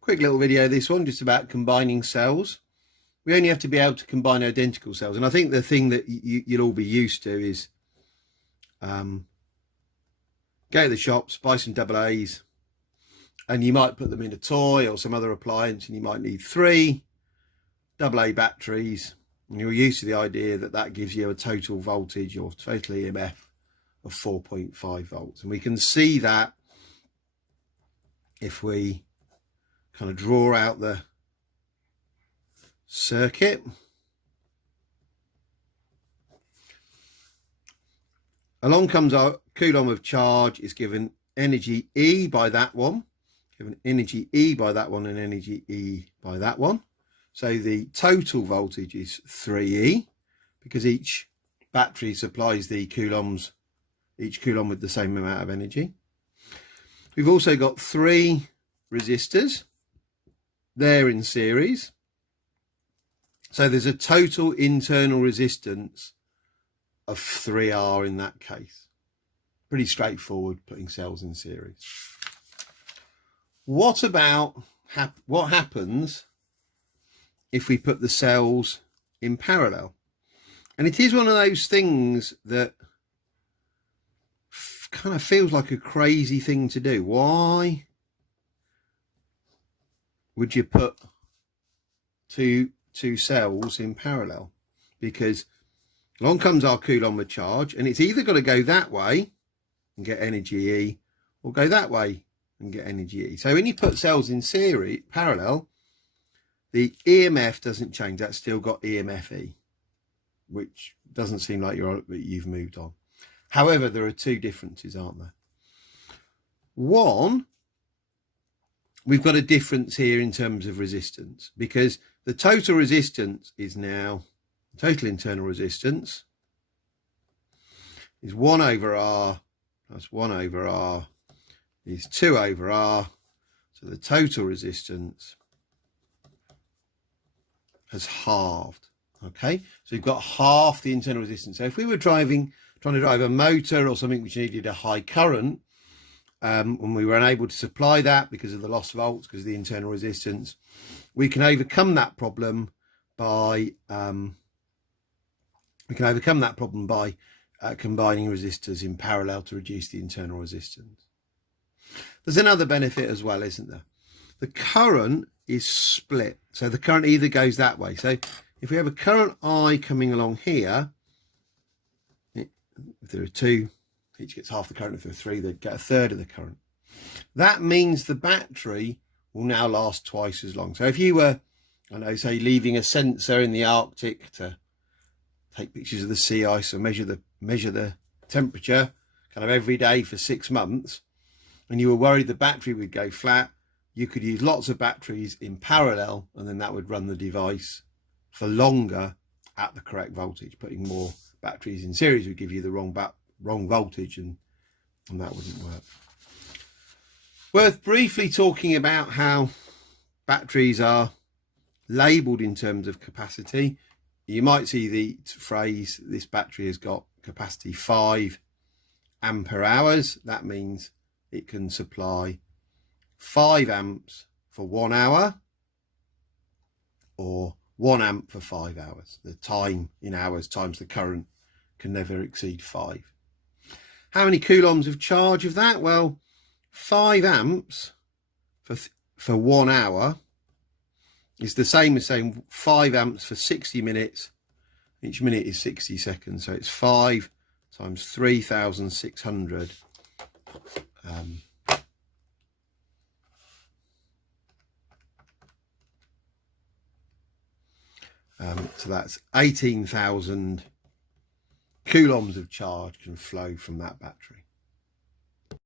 Quick little video, this one, just about combining cells. We only have to be able to combine identical cells. And I think the thing that you'll all be used to is go to the shops, buy some AA's, and you might put them in a toy or some other appliance, and you might need 3 AA batteries. And you're used to the idea that that gives you a total voltage or total EMF of 4.5 volts. And we can see that if we kind of draw out the circuit. Along comes our coulomb of charge, is given energy E by that one, given energy E by that one, and energy E by that one. So the total voltage is 3E, because each battery supplies the coulombs, each coulomb with the same amount of energy. We've also got 3 resistors. They're in series. So there's a total internal resistance of 3R in that case. Pretty straightforward, putting cells in series. What about what happens if we put the cells in parallel? And it is one of those things that kind of feels like a crazy thing to do. Why would you put two cells in parallel? Because along comes our coulomb of charge, and it's either got to go that way and get energy E, or go that way and get energy E. So when you put cells in series parallel, the EMF doesn't change. That's still got EMF E, which doesn't seem like you've moved on. However, there are 2 differences, aren't there? One, we've got a difference here in terms of resistance, because the total resistance is now, total internal resistance is 1 over R plus 1 over R is 2 over R. So the total resistance has halved. Okay, so we've got half the internal resistance. So if we were trying to drive a motor or something which needed a high current, when we were unable to supply that because of the lost volts, because of the internal resistance, we can overcome that problem by combining resistors in parallel to reduce the internal resistance. There's another benefit as well, isn't there? The current is split, so the current either goes that way. So if we have a current I coming along here, if there are 2, each gets half the current. If there are 3, they get a third of the current. That means the battery will now last twice as long. So if you were, I know, say leaving a sensor in the Arctic to take pictures of the sea ice or measure the temperature kind of every day for 6 months, and you were worried the battery would go flat, you could use lots of batteries in parallel, and then that would run the device for longer at the correct voltage. Putting more batteries in series would give you the wrong voltage, and that wouldn't work. Worth briefly talking about how batteries are labelled in terms of capacity. You might see the phrase, this battery has got capacity 5 ampere hours. That means it can supply 5 amps for 1 hour, or 1 amp for 5 hours. The time in hours times the current can never exceed 5. How many coulombs of charge of that? Well, 5 amps for 1 hour is the same as saying 5 amps for 60 minutes. Each minute is 60 seconds, so it's 5 times 3,600. So that's 18,000 coulombs of charge can flow from that battery.